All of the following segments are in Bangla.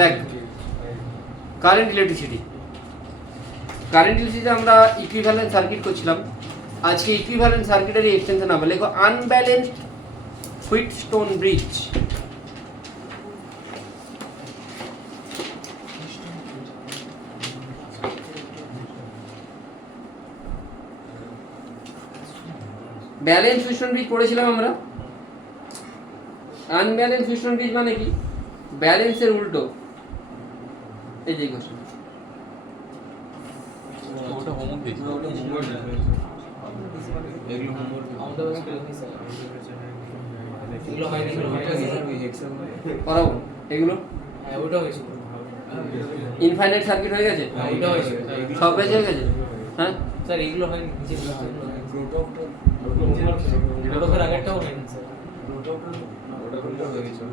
দেখ কারেন্ট ইলেকট্রিসিটি আমরা ইকুইভ্যালেন্ট সার্কিট করছিলাম। আজকে ইকুইভ্যালেন্ট সার্কিটেরই এক্সটেনশন হবে। লেখো unbalanced Wheatstone bridge. Balance Wheatstone bridge পড়েছিলাম আমরা। আনব্যালেন্স হুইটস্টোন ব্রিজ মানে কি? ব্যালেন্সের উল্টো। এই যে কোশ্চেন ওটা হোমওয়ার্ক দিয়েছি, ওটা হোমওয়ার্ক এগুলো হোমওয়ার্ক এগুলো হয়নি, করাবো এগুলো। হ্যাঁ ওটা হয়েছে, ইনফাইনাইট সার্কিট হয়ে গেছে, ওটা হয়েছে সব পেজ হয়ে গেছে। হ্যাঁ স্যার এগুলো হয়নি, প্রোটোকল আগেরটাও হয়নি স্যার, প্রোটোকলটা হয়ে গেছে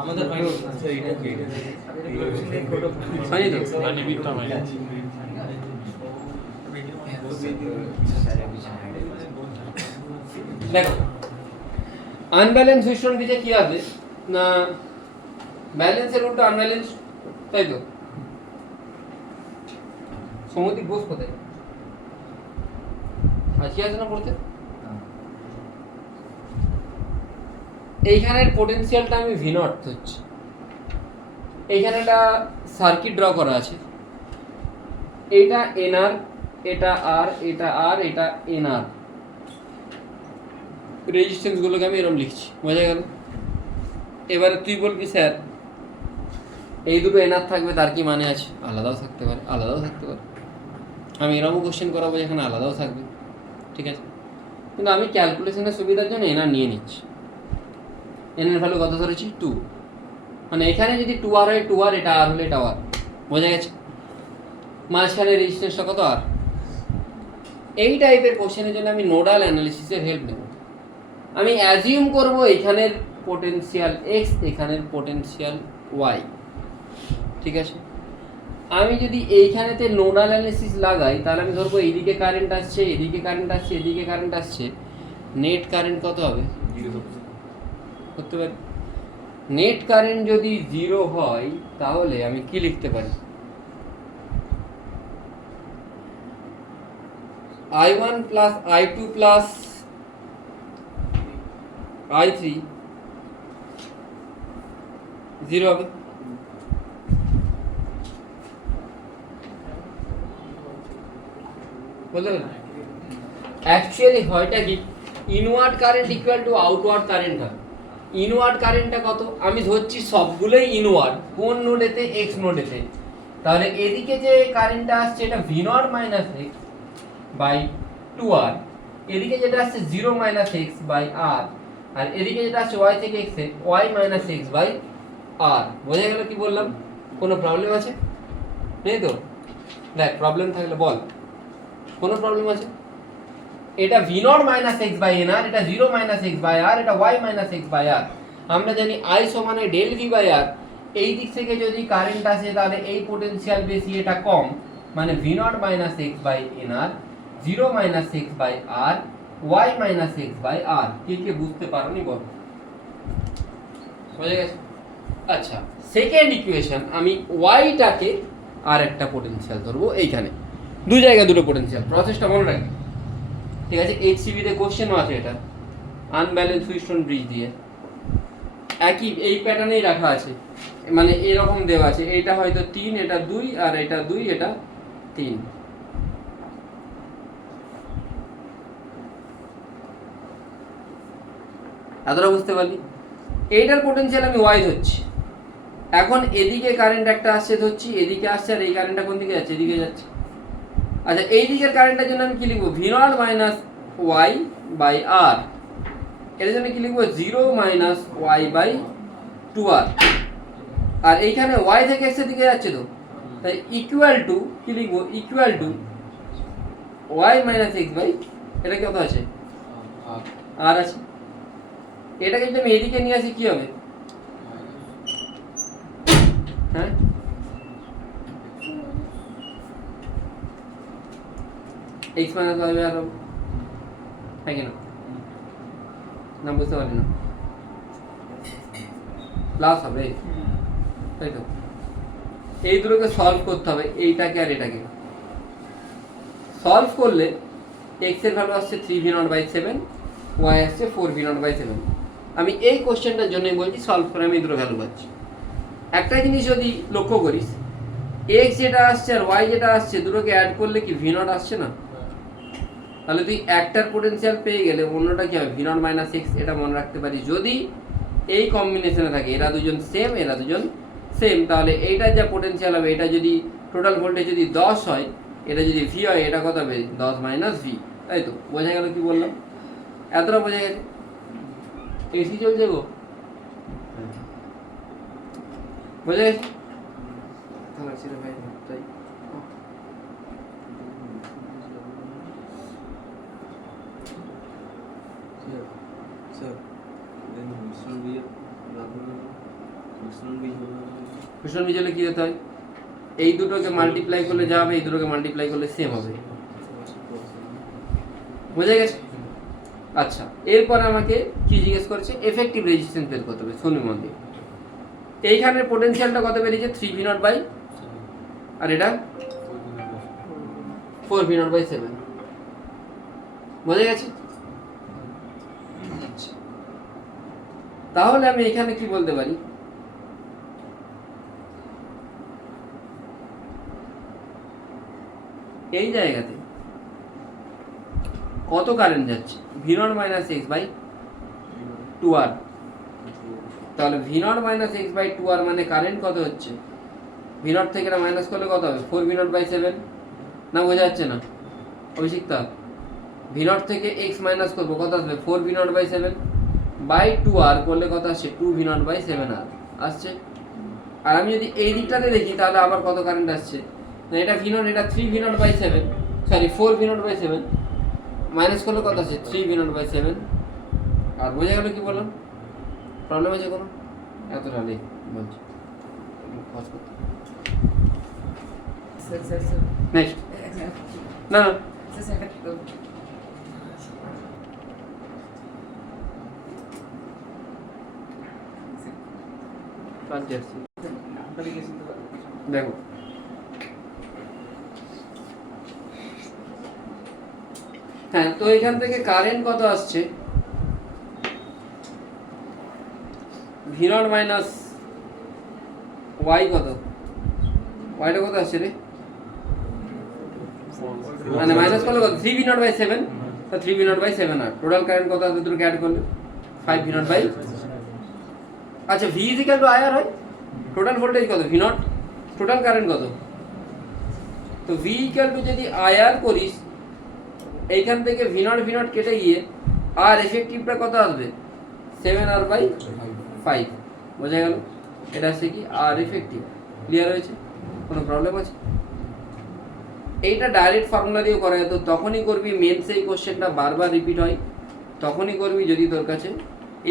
আমাদের হয়নি স্যার। এটা কি হয়নি তো? মানে বিটটা হয়নি। দেখো আনব্যালেন্স হুইটস্টোন ব্রিজে কি হবে না, ব্যালেন্সের উল্টো আনব্যালেন্স, তাই তো? সমুদ্রিক বোস কোথায় আজকে আছে না পড়তে? এইখানের পোটেনশিয়ালটা আমি ভি নট হচ্ছে, এইখানে একটা সার্কিট ড্র করা আছে, এটা এনআর, এটা আর, এটা আর, এটা এনআর। রেজিস্ট্যান্স গুলোকে আমি এরকম লিখছি, বোঝা গেল? এবারে তুই বলবি স্যার এই দুটো এনআর থাকবে তার কি মানে আছে? আলাদাও থাকতে পারে, আলাদাও থাকতে পারে। আমি এরকমও কোশ্চেন করাবো যেখানে আলাদাও থাকবে, ঠিক আছে? কিন্তু আমি ক্যালকুলেশনের সুবিধার জন্য এনআর নিয়ে নিচ্ছি। এনের ভ্যালু কত ধরেছি? 2। মানে এখানে যদি 2R হয় 2R, এটা আর হলে এটা আর, বোঝা গেছে? মাঝখানে রেজিস্ট্যান্সটা কত? আর। এই টাইপের কোশ্চেনের জন্য আমি নোডাল অ্যানালিসিসের হেল্প নেব। আমি অ্যাজিউম করব এখানের পোটেনশিয়াল এক্স, এখানের পোটেনশিয়াল ওয়াই, ঠিক আছে? আমি যদি এইখানেতে নোডাল অ্যানালিসিস লাগাই তাহলে আমি ধরবো এইদিকে কারেন্ট আসছে, এদিকে কারেন্ট আসছে, এদিকে কারেন্ট আসছে, নেট কারেন্ট কত হবে? করতে পারি। নেট কারেন্ট যদি 0 হয় তাহলে আমি কি লিখতে পারি? I1 plus I2 plus I3 0 হবে। বলতে পারি অ্যাকচুয়ালি হয়টা কি, inward current equal to outward current হয়। ইনওয়ার্ড কারেন্টটা কত? আমি ধরছি সবগুলোই ইনওয়ার্ড, কোন নোডেতে? এক্স নোডেতে। তাহলে এদিকে যে কারেন্টটা আসছে এটা V naught minus X by 2R, এদিকে যেটা আসছে 0 মাইনাস এক্স বাই আর, আর এদিকে যেটা আসছে ওয়াই থেকে এক্স এ Y minus X by R. বোঝা গেল কি বললাম? কোনো প্রবলেম আছে? নেই তো? দেখ প্রবলেম থাকলে বল, কোনো প্রবলেম আছে? এটা V naught minus X by N R, এটা 0 মাইনাস এক্স বাই আর, এটা Y minus X by R. আমরা জানি আই সমানে ডেল ভি বাই আর। এই দিক থেকে যদি কারেন্ট আসে তাহলে এই পোটেনশিয়াল বেশি, এটা কম, মানে V naught minus X by N R, 0 minus X by R, Y minus X by R. কে বুঝতে পারোনি বল? বুঝে গেছে? আচ্ছা, সেকেন্ড ইকুয়েশন, আমি ওয়াইটাকে আর একটা পোটেনশিয়াল ধরবো, এইখানে দু জায়গায় দুটো পোটেনশিয়াল। প্রসেসটা মনে রাখবি, ঠিক আছে? এইচসিবিতে কোশ্চেনও আছে এটা, আনব্যালেন্স হুইটস্টোন ব্রিজ দিয়ে একই এই প্যাটার্নেই রাখা আছে, মানে এরকম দেওয়া আছে, এটা হয়তো 3, এটা 2, আর এটা 2, এটা 3। এতটা বুঝতে পারলি? এইটার পোটেনশিয়াল আমি ওয়াই ধরছি। এখন এদিকে কারেন্ট একটা আসছে ধরছি, এদিকে আসছে, আর এই কারেন্টটা কোন দিকে যাচ্ছে? এদিকে যাচ্ছে। আচ্ছা, এই দিকের কারেন্টের জন্য আমি কি লিখবো? V naught minus Y by R. এর জন্য কি লিখবো? 0 মাইনাস ওয়াই বাই 2R। আর এইখানে ওয়াই থেকে এক্স এর দিকে যাচ্ছে তো, তাই ইকুয়াল টু কি লিখবো? Equal to Y minus X by, এটা কত আছে? আর আছে। এটাকে যদি আমি এদিকে নিয়ে আসি কি হবে? হ্যাঁ, এক্স মাইনাস ওয়াই বাই আর হবে, হ্যাঁ কিনা? না বুঝতে পারি না। প্লাস হবে, তাই তো? এই দুটোকে সলভ করতে হবে, এইটাকে আর এটাকে সলভ করলে এক্স এর ভ্যালু আসছে 3v0/7, ওয়াই আসছে 4v0/7। আমি এই কোশ্চেনটার জন্যই বলছি সলভ করে আমি এই দুটো ভ্যালু পাচ্ছি। একটা জিনিস যদি লক্ষ্য করিস, এক্স যেটা আসছে আর ওয়াই যেটা আসছে দুটোকে অ্যাড করলে কি v0 আসছে না? তাহলে তুই একটার পোটেনশিয়াল পেয়ে গেলে অন্যটা কি হবে v0 - x, এটা মনে রাখতে পারিস। যদি এই কম্বিনেশনে থাকে এরা দুজন সেম, এরা দুজন সেম, তাহলে এইটার যা পোটেনশিয়াল হবে, এটা যদি টোটাল ভোল্টেজ যদি 10 হয়, এটা যদি ভি হয়, এটা কত হবে 10 - ভি, তাই তো? বোঝা গেল কি বললাম? এতটা বোঝা গেছে? এসি চলছে গো, বোঝা গেছে? ভাই তাই ভীষণ বিজলে কি হতে হয়, এই দুটোকে মাল্টিপ্লাই করলে যা হবে এই দুটোকে মাল্টিপ্লাই করলে সেম হবে। বোঝা গেছে? আচ্ছা, এরপর আমাকে কি জিজ্ঞেস করেছে, এফেক্টিভ রেজিস্ট্যান্স বের করতে হবে। শুনুন মন দিয়ে, এইখানের পোটেনশিয়ালটা কত বেরিয়েছে 3v0 আর এটা 4v0/7। বোঝা গেছে? তাহলে আমি এখানে কি বলতে পারি, এই জায়গাতে কত কারেন্ট যাচ্ছে v0 - x/2r। তাহলে v0 - x/2r মানে কারেন্ট কত হচ্ছে, v0 থেকে এটা মাইনাস করলে কত হবে 4v0/7 না? বোঝা যাচ্ছে না অভিষিক্তা? v0 থেকে x মাইনাস করবো, কত আসবে 4v0/7/2r করলে কত আসছে 2v0/7r আসছে। আর আমি যদি এই দিকটাতে দেখি তাহলে আবার কত কারেন্ট আসছে, না এটা v0, এটা 3v0/7, সরি 4v0/7 মাইনাস করলে কত আসছে 3v0/7। আর বোঝা গেল কি বললাম? প্রবলেম আছে কোনো? এতটা নেই বলছি। নেক্সট না না দেখো, হ্যাঁ, তো এখান থেকে কারেন্ট কত আসছে v0 - y কত, ওয়াইটা কত আসছে রে, মানে মাইনাস করলে কত 3v0/7, তো 3v0/7 আর টোটাল কারেন্ট কত আসবে দুটোকে অ্যাড করলে 5v0/, আচ্ছা v = IR হয়, টোটাল ভোল্টেজ কত v0, টোটাল কারেন্ট কত, তো v = যদি IR করিস এইখান থেকে v0 কেটে গিয়ে আর এফেক্টিভটা কত আসবে 7r/5। বোঝা গেল? এটা হচ্ছে কি আর এফেক্টিভ। ক্লিয়ার হয়েছে? কোনো প্রবলেম আছে? এইটা ডাইরেক্ট ফর্মুলা দিয়েও করা যেত, তখনই করবি মেন্স এই কোশ্চেনটা বারবার রিপিট হয়, তখনই করবি যদি তোর কাছে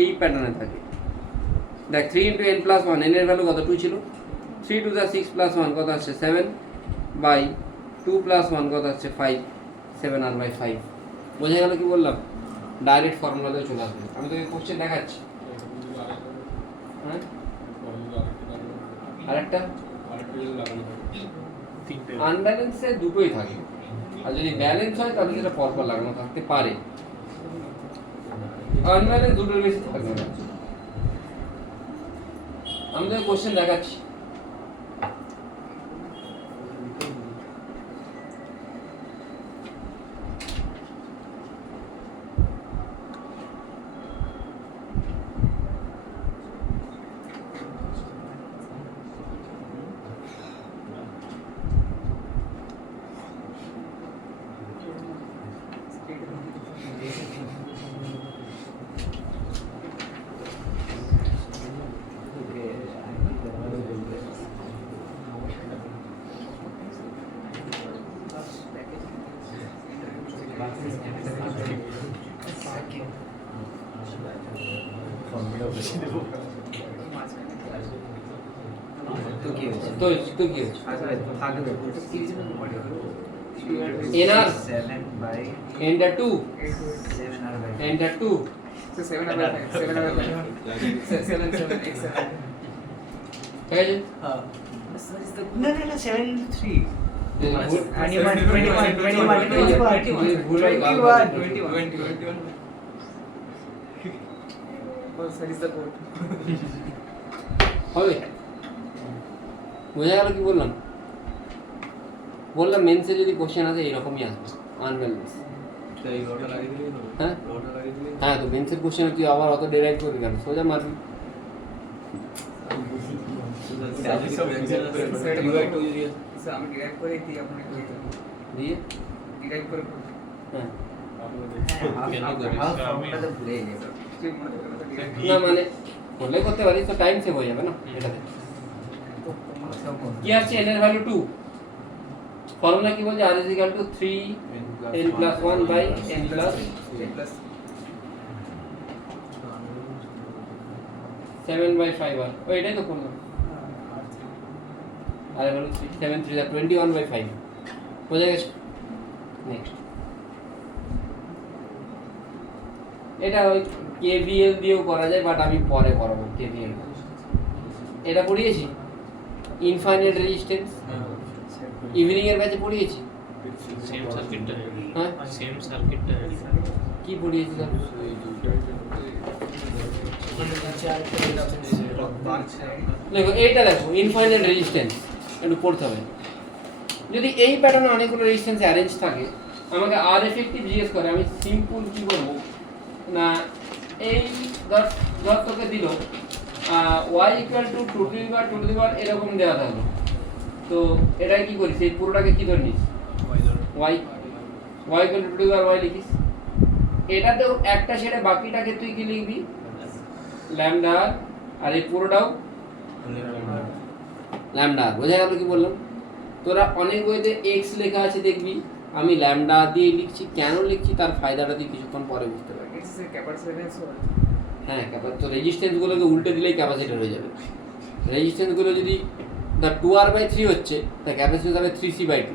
এই প্যাটার্নে থাকে। দেখ 3 × n + 1, n এর ভ্যালু কত 2 ছিল, 3 × 6 + 1 কত আসছে 7/2 + 1 কত আসছে 5, 7r/5। বোঝা গেল কি বললাম? ডাইরেক্ট ফর্মুলা দিয়ে চলে আসবে। আমি তোকে কোশ্চেন দেখাচ্ছি, হ্যাঁ আরেকটা আনব্যালেন্সে দুটোই থাকে, আর যদি ব্যালেন্স হয় তাহলে সেটা পরপর লাগানো থাকতে পারে, আনব্যালেন্স দুটোর বেশি থাকবে না। আমি তোকে কোশ্চেন দেখাচ্ছি, তো কি হয়েছে, তো কি হয়েছে এনার এন্ডার 2 এন্ডার 2 So 7 7 7 7 x 7 ঠিক আছে হ্যাঁ No, 73. ভুল- And you want 21. ভুল হয়ে গেল। 21. Oh, sir is the code. হবে বোঝা গেল কি বললাম? বললাম মেন্সে যদি কোশ্চেন আসে এইরকমই আসবে আনব্যালেন্স। হ্যাঁ হ্যাঁ, তো মেন্সের কোশ্চেন তুই আবার অত ডেরাইভ করবি কেন? সোজা মারবি। So, আমি ডিরাইভ করে দিই আপনাকে বলতে দিয়ে ডিরাইভ করে হ্যাঁ হাফ ফর্মটা তো ভুলে গেছে তুই মনে করে তো ডিরাইভ না মানে করলে করতে পারিস, তো টাইম সেভ হয়ে যাবে না এটাতে। তো তোমার সব কি আসছে n এর ভ্যালু 2, ফর্মুলা কি বলছে? r is equal to 3 n plus 1 by n plus plus 7 by 5r। ও এটাই তো করলাম। r এর ভ্যালু 3 7 3 21 by 5 বোঝা গেছে? নেক্সট এটা ওই KVL দিয়েও করা যায়, বাট আমি পরে করাবো KVL। এটা পড়িয়েছি ইনফাইনাইট রেজিস্ট্যান্স, ইভিনিং এর ব্যাচে পড়িয়েছি। সেম সার্কিটটা হ্যাঁ সেম সার্কিটটা কি পড়িয়েছি স্যার? দেখো এইটা দেখো ইনফাইনাইট রেজিস্ট্যান্স, একটু পড়তে হবে। যদি এই প্যাটার্নে অনেকগুলো রেজিস্ট্যান্স অ্যারেঞ্জ থাকে, আমাকে আর এফেক্টিভ জিজ্ঞেস করে, আমি সিম্পল কি করবো না, এই ধর তোকে দিল y ইকুয়াল টু 2 এরকম দেওয়া থাকলো, তো এটা কি করিস? এই পুরোটাকে কি ধরে নিস? y equal to 2 y লিখিস। এটাতেও একটা ছেড়ে বাকিটাকে তুই কি লিখবি? ল্যামডা r, আর এই পুরোটাও ল্যামডা r। বোঝা গেল কি বললাম? তোরা অনেক বইতে x লেখা আছে দেখবি, আমি ল্যামডা দিয়ে লিখছি। কেন লিখছি তার ফায়দাটা তুই কিছুক্ষণ পরে বুঝতে পারবি। ইটস এ ক্যাপাসিট্যান্স হ্যাঁ, তো রেজিস্ট্যান্সগুলোকে উল্টে দিলেই ক্যাপাসিটর হয়ে যাবে। রেজিস্ট্যান্সগুলো যদি দ্য 2r/3 হচ্ছে, তা ক্যাপাসিটর হবে 3c/2,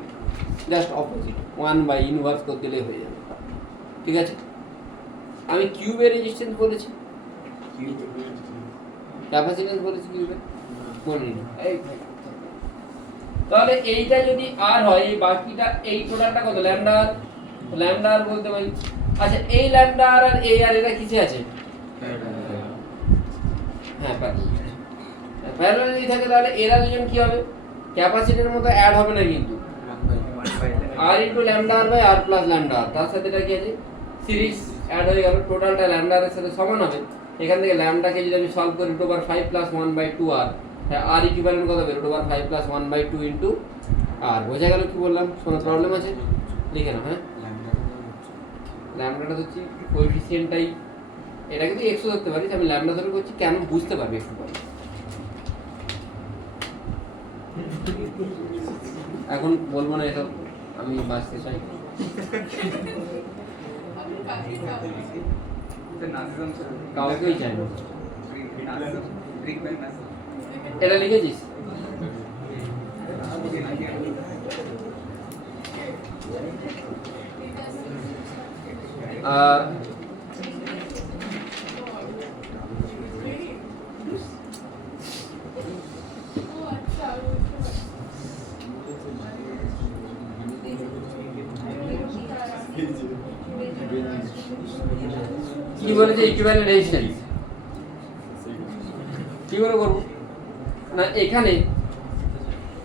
জাস্ট অপোজিট, 1 ইনভার্স করে দিলেই হয়ে যাবে। ঠিক আছে? আমি কিউবের রেজিস্ট্যান্স বলেছি, ক্যাপাসিট্যান্স বলেছি কিউবের, বলিনি। তাহলে এইটা যদি আর হয়, এই বাকিটা এই টোটালটা কত? ল্যামডা আর বলতে পারি। আচ্ছা, এই ল্যামডা আর এই আর এটা কিসে আছে? হ্যাঁ, প্যারালাল যদি থাকে তাহলে এরা দুজন কি হবে? ক্যাপাসিটরের মতো অ্যাড হবে না কিন্তু, R into lambda R by R plus lambda R, তার সাথে এটা কি আছে? সিরিজ অ্যাড হয়ে গেল, টোটালটা ল্যামডা এর সাথে সমান হবে। এখান থেকে ল্যামডাকে যদি আমি সলভ করি √5 + 1/2r, আর ইকুইভ্যালেন্ট কত হবে? √5 + 1/2 ইনটু আর। বোঝা গেল কি বললাম? কোনো প্রবলেম আছে? লিখে নাও। হ্যাঁ, ল্যামডাটা হচ্ছে কোএফিসিয়েন্টটাই, এটা কিন্তু এক্সও ধরতে পারিস, আমি ল্যামডা ধরে করছি, কেন বুঝতে পারবি একটু পরে। এখন বলবো না এসব, আমি বাঁচতে চাই। নাজিজম কাউকেই চাই না। নাজিজম গ্রিক বাই নাজিজম এটা লিখেছিস? কি বলেছে? ইকুইভ্যালেন্ট রেজিস্ট্যান্স কি করে করবো না, এখানে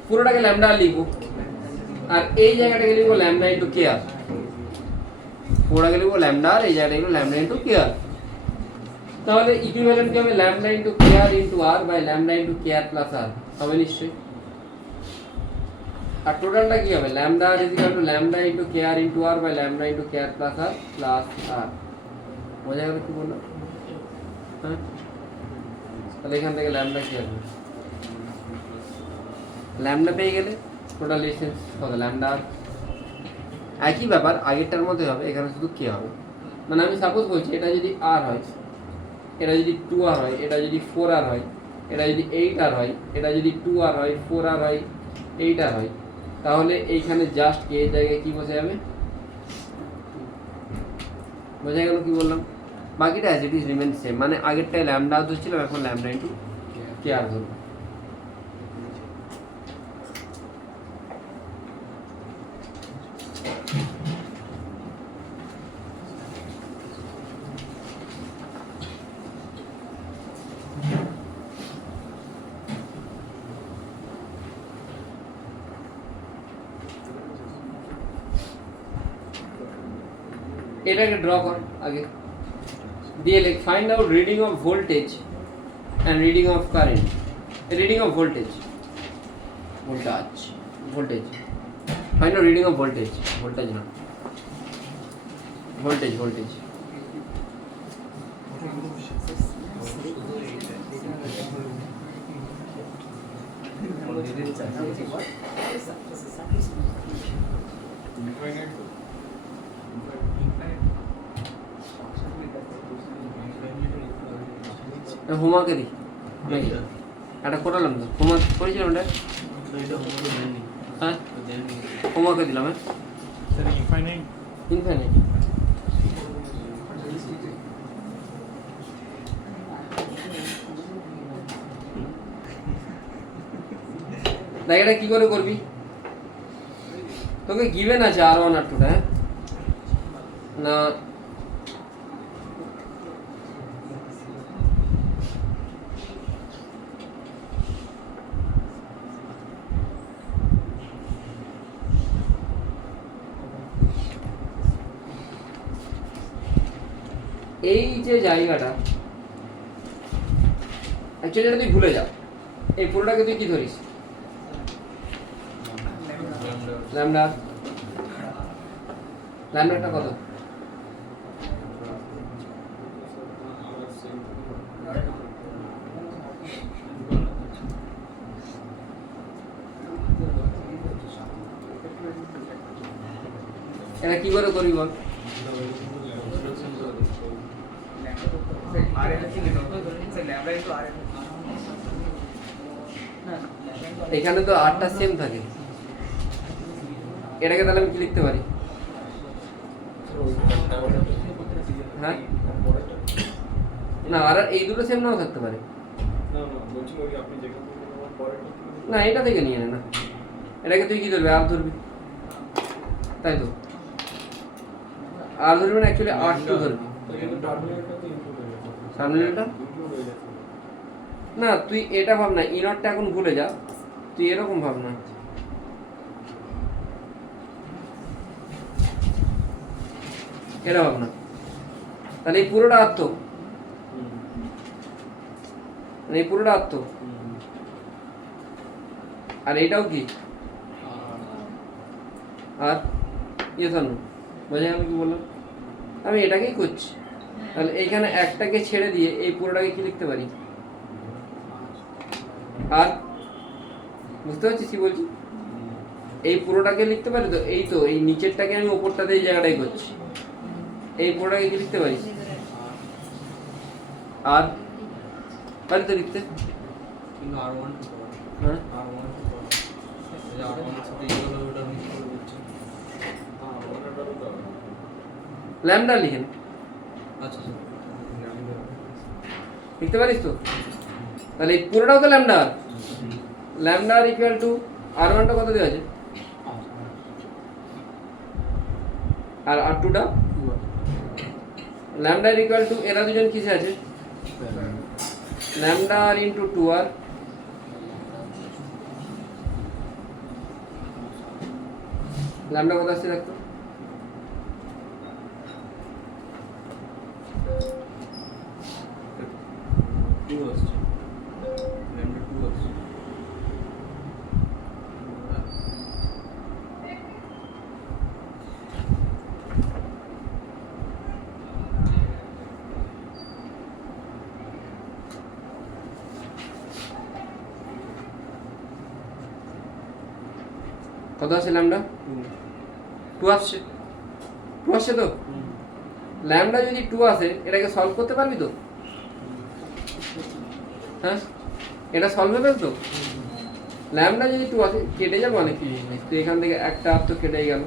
পুরোটাকে ল্যামডা লিখবো, আর এই জায়গাটাকে লিখবো ল্যামডা ইনটু কে আর। পুরোটাকে লিখবো ল্যামডা আর এই জায়গাটা লিখবো ল্যামডা ইনটু কে আর। তাহলে ইকুইভ্যালেন্ট কি হবে? Lambda into K R into R by lambda into K R plus R হবে নিশ্চয়ই। আর টোটালটা কি হবে? Lambda R is equal to lambda into K R into R by lambda into K R plus R. বোঝা গেল কি বললাম? হ্যাঁ, তাহলে এখান থেকে ল্যামডা কি আসবে? ল্যামডা পেয়ে গেলে টোটাল রেজিস্ট্যান্স কত? ল্যামডা আর। একই ব্যাপার আগেরটার মধ্যে হবে, এখানে শুধু কে হবে। মানে আমি সাপোজ বলছি, এটা যদি আর হয়, এটা যদি 2r হয়, এটা যদি 4r হয়, এটা যদি 8r হয়, এটা যদি 2r হয়, 4r হয়, 8r হয়, তাহলে এইখানে জাস্ট কে জায়গায় কি বসে যাবে? বোঝা গেল কি বললাম? বাকিটা as it is remain same, মানে আগেরটায় ল্যামডা ধরছিলাম, এখন ল্যামডা ইনটু কে আর ধরবো। এটাকে ড্র কর আগে, দিয়ে লেখ find out reading of voltage and reading of current. Reading of voltage, voltage find out reading of voltage, voltage না, ভোল্টেজ। হোমওয়ার্কে দিই নাকি একটা করালাম তো, হোমওয়ার্ক করেছিলাম এটা, হ্যাঁ হোমওয়ার্কে দিলাম, হ্যাঁ ইনফাইনাইট। দেখ এটা কি করে করবি, তোকে গিভেন আছে R1 R2, হ্যাঁ না এই যে জায়গাটা অ্যাকচুয়ালি এটা তুই ভুলে যা, এই পুরোটাকে তুই কি ধরিস, ল্যামডা, ল্যামডাটা কত, এটা কি করে করবি বল, এখানে তো আটটা সেম থাকে, এটাকে তাহলে আমি কি লিখতে পারি, হ্যাঁ না আর এই দুটো সেম নাও থাকতে পারে, না এটা থেকে নিয়ে নে না, এটাকে তুই কি ধরবি, আর ধরবি, তাই তো আর ধরবি না, অ্যাকচুয়ালি R2 ধরবি, সামনেটা না, তুই এটা ভাব না, ইনটটা এখন ভুলে যা, তুই এরকম ভাব না, এটা ভাব না, তাহলে এই পুরোটা আত্ম, এই পুরোটা আত্ম, আর এটাও কি আর ইয়ে থানো, বোঝা গেল কি বললাম, আমি এটাকেই করছি, তাহলে এইখানে একটাকে ছেড়ে দিয়ে এই পুরোটাকে কি লিখতে পারি, আর বুঝতে পারছিস কি বলছি, এই পুরোটাকে লিখতে পারি তো, এই তো এই নিচেরটাকে আমি ওপরটাতে এই জায়গাটাই করছি, এই পুরোটাকে কি লিখতে পারি, আর পারি তো লিখতে, হ্যাঁ ল্যামডা লিখেন, লিখতে পারিস তো, তাহলে এই পুরোটাও তো lambda, lambda R equal to R1টা কত দেওয়া আছে, আর R2টা ল্যামডা আর ইকুয়াল টু, এরা দুজন কিসে আছে, ল্যামডা আর ইন্টু 2R, ল্যামডা কত আসছে দেখতো, কত আসছে ল্যামডা, 2 আসছে, 2 আসছে তো, ল্যামডা যদি 2 আসে এটাকে সলভ করতে পারবি তো, হ্যাঁ এটা সলভ হবে তো, ল্যামডা যদি 2 আসে কেটে যাবে অনেক কিছু জিনিস, তো এখান থেকে একটা আর তো কেটেই গেল,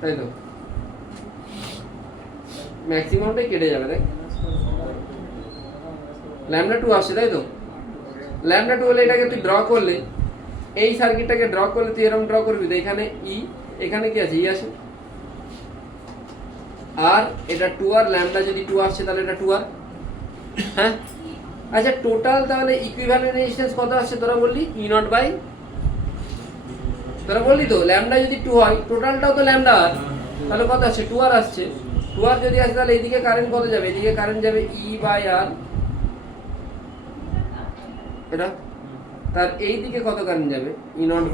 তাই তো ম্যাক্সিমামটাই কেটে যাবে, দেখ ল্যামডা 2 আসছে তাই তো, ল্যামডা 2 হলে এটাকে তুই ড্র করলে, এই সার্কিটটাকে ড্র করলে তুই এরকম ড্র করবি তো, এখানে ই, এখানে কি আছে ই আছে, আর এটা 2R, ল্যামডা যদি 2 আসছে তাহলে এটা 2R, হ্যাঁ আচ্ছা টোটাল তাহলে ইকুইভ্যালেন্ট রেজিস্ট্যান্স কত আসছে তোরা বললি, E0 বাই তোরা বললি তো ল্যামডা যদি 2 হয় টোটালটাও তো ল্যামডা আর, তাহলে কত আসছে 2r আসছে। 2r যদি আসে তাহলে এইদিকে কারেন্ট কত যাবে, এদিকে কারেন্ট যাবে E/R, এটা তার এই দিকে কত কারেন্ট যাবে E0/,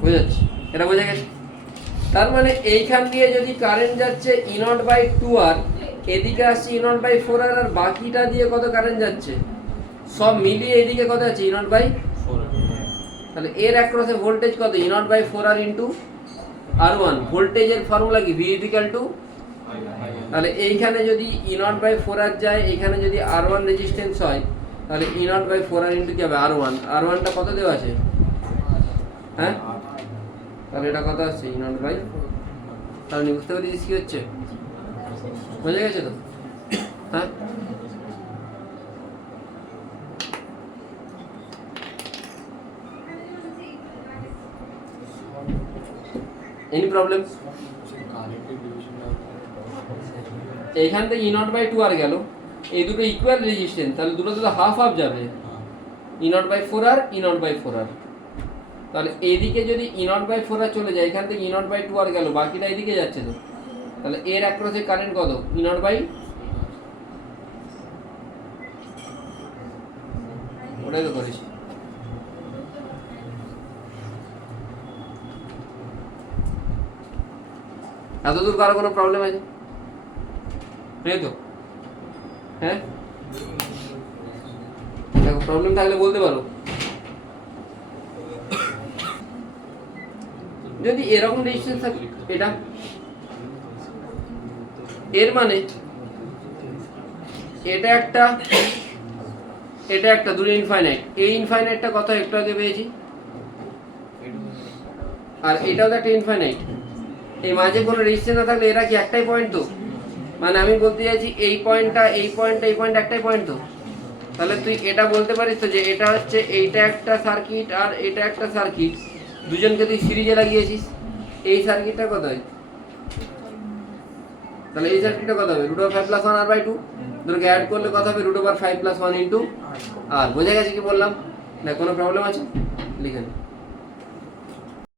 বুঝা যাচ্ছে, এটা বোঝা গেছে। তার মানে এইখান দিয়ে যদি কারেন্ট যাচ্ছে E0/2r, এদিকে আসছে E0/4r, আর বাকিটা দিয়ে কত কারেন্ট যাচ্ছে সব মিলিয়ে এদিকে কত আছে E0/, তাহলে এর অ্যাক্রসে ভোল্টেজ কত E0/4r ইন্টু R1। ভোল্টেজের ফর্মুলা কি V = তাহলে এইখানে যদি E0/4r যায়, এইখানে যদি R1 রেজিস্ট্যান্স হয়, তাহলে E0/4r ইন্টু কি হবে R1। R1টা কত দেওয়া আছে, হ্যাঁ তাহলে এটা কত আসছে E0/, তাহলে বুঝতে পেরেছিস কি হচ্ছে, বোঝা গেছে তো? হ্যাঁ এনি প্রবলেম? এইখান থেকে E0/2r গেল, এই দুটো ইকুয়াল রেজিস্ট্যান্স, তাহলে দুটো তো হাফ হাফ যাবে, E0/4r E0/4r। তাহলে এইদিকে যদি E0/4r চলে যায়, এখান থেকে E0/2r গেল, বাকিটা এইদিকে যাচ্ছে তো, তাহলে এর অ্যাক্রসে কারেন্ট কত E0/, ওটাই তো করেছি। এতদূর কারো কোনো প্রবলেম আছে নেই তো? হ্যাঁ দেখো, প্রবলেম থাকলে বলতে পারো। যদি এরকম রেজিস্ট্যান্স থাকে, এটা এর মানে এটা একটা, এটা একটা, দুটো ইনফাইনাইট। এই ইনফাইনাইটটা কত একটু আগে পেয়েছি, আর এটাও তো একটা ইনফাইনাইট। এই মাঝে কোনো রেজিস্ট্যান্স না থাকলে এরা কি একটাই পয়েন্ট তো, মানে আমি বলতে চাইছি এই পয়েন্টটা, এই পয়েন্টটা, এই পয়েন্ট একটাই পয়েন্ট তো। তাহলে তুই এটা বলতে পারিস তো যে এটা হচ্ছে, এইটা একটা সার্কিট আর এটা একটা সার্কিট, দুজনকে তুই সিরিজে লাগিয়েছিস, এই সার্কিটটা কত হয়, তাহলে এই সার্কিটটা কত হবে √5 + 1r/2, দুটোকে অ্যাড করলে কত হবে √5 + 1 * r। বোঝা গেছে কি বললাম? না কোনো প্রবলেম আছে লিখে নে।